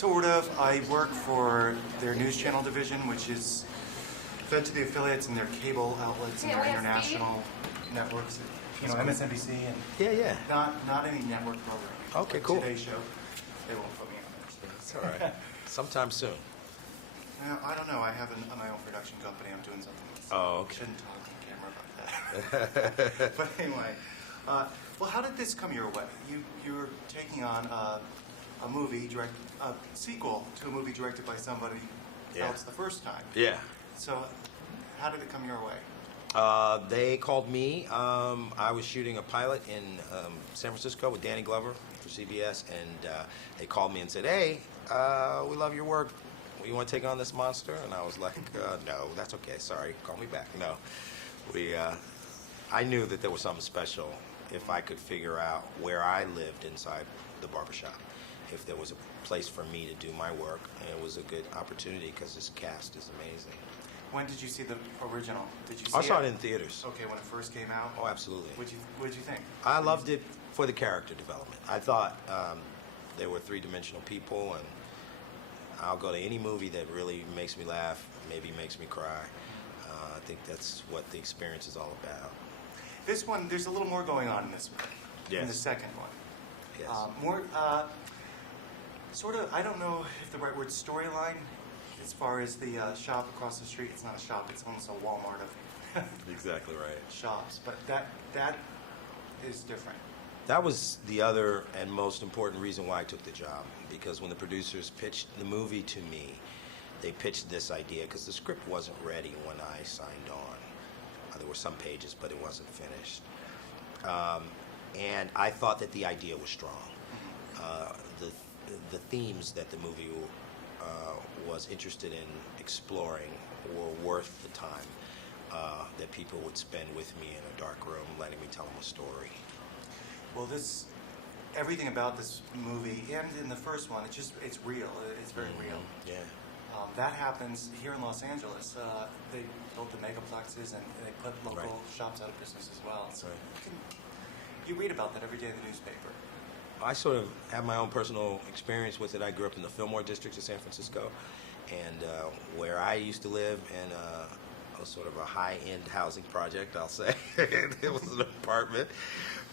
Sort of. I work for their news channel division, which is fed to the affiliates and their cable outlets and their international networks. You know, MSNBC and Yeah. not any network programming. Okay, like cool. Today's Show, they won't put me on there. It's all right. Sometime soon. I don't know. I have my own production company. I'm doing something with. Oh, okay. Shouldn't talk on camera about that. But anyway, well, how did this come your way? You're taking on a movie a sequel to a movie directed by somebody else the first time. Yeah. So, how did it come your way? They called me. I was shooting a pilot in San Francisco with Danny Glover for CBS, and they called me and said, "Hey, we love your work. You want to take on this monster?" And I was like, "No, that's okay. Sorry, call me back." No, I knew that there was something special if I could figure out where I lived inside the barbershop. If there was a place for me to do my work, and it was a good opportunity because this cast is amazing. When did you see the original? Did you see I saw it in theaters. Okay, when it first came out? Oh, absolutely. What'd you think? I loved it for the character development. I thought they were three-dimensional people, and I'll go to any movie that really makes me laugh, maybe makes me cry. I think that's what the experience is all about. This one, there's a little more going on in this one. Yes. In the second one. Yes. More, sort of, I don't know if the right word, storyline, as far as the shop across the street. It's not a shop, it's almost a Walmart of Exactly right. shops. But that is different. That was the other and most important reason why I took the job, because when the producers pitched the movie to me, they pitched this idea because the script wasn't ready when I signed on. There were some pages, but it wasn't finished. And I thought that the idea was strong. The themes that the movie was interested in exploring were worth the time that people would spend with me in a dark room, letting me tell them a story. Well, everything about this movie and in the first one, it's real. It's very real. Yeah. That happens here in Los Angeles. They built the megaplexes and they put local shops out of business as well. So you read about that every day in the newspaper. I sort of have my own personal experience with it. I grew up in the Fillmore district of San Francisco, and where I used to live in a sort of a high-end housing project, I'll say. It was an apartment.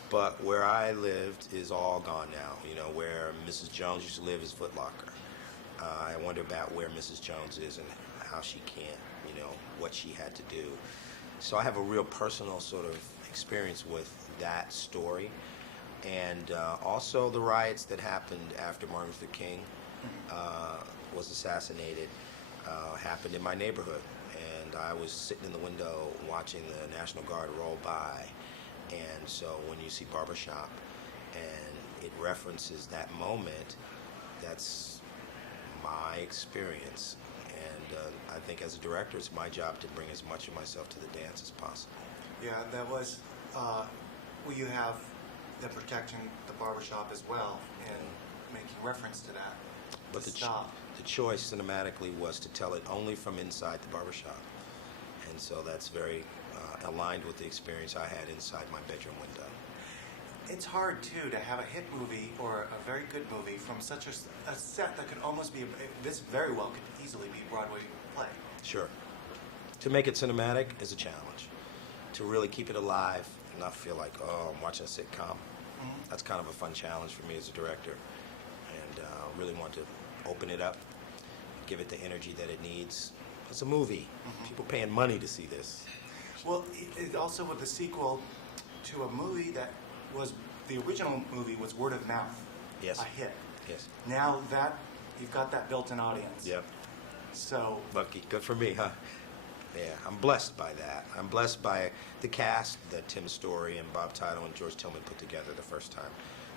But where I lived is all gone now. You know, where Mrs. Jones used to live is Foot Locker. I wonder about where Mrs. Jones is and how she can't, what she had to do. So I have a real personal sort of experience with that story. And also the riots that happened after Martin Luther King was assassinated happened in my neighborhood. And I was sitting in the window watching the National Guard roll by. And so when you see Barbershop and it references that moment, that's my experience. And I think as a director, it's my job to bring as much of myself to the dance as possible. Yeah, that was, you have the protecting the barbershop as well and making reference to that. But the choice cinematically was to tell it only from inside the barbershop. And so that's very aligned with the experience I had inside my bedroom window. It's hard, too, to have a hit movie or a very good movie from such a set that could almost be, this very well could easily be a Broadway play. Sure. To make it cinematic is a challenge. To really keep it alive and not feel like, oh, I'm watching a sitcom. That's kind of a fun challenge for me as a director. And I really want to open it up, give it the energy that it needs. It's a movie. People paying money to see this. Well, it also with the sequel to a movie that was, the original movie was word of mouth. Yes. A hit. Yes. Now that, you've got that built-in audience. Yep. So. Lucky. Good for me, huh? Yeah, I'm blessed by that. I'm blessed by the cast that Tim Story and Bob Tidal and George Tillman put together the first time.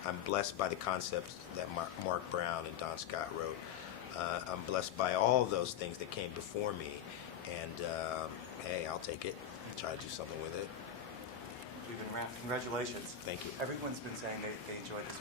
I'm blessed by the concepts that Mark Brown and Don Scott wrote. I'm blessed by all of those things that came before me. And, hey, I'll take it. Try to do something with it. We've been wrapped. Congratulations. Thank you. Everyone's been saying they enjoyed this.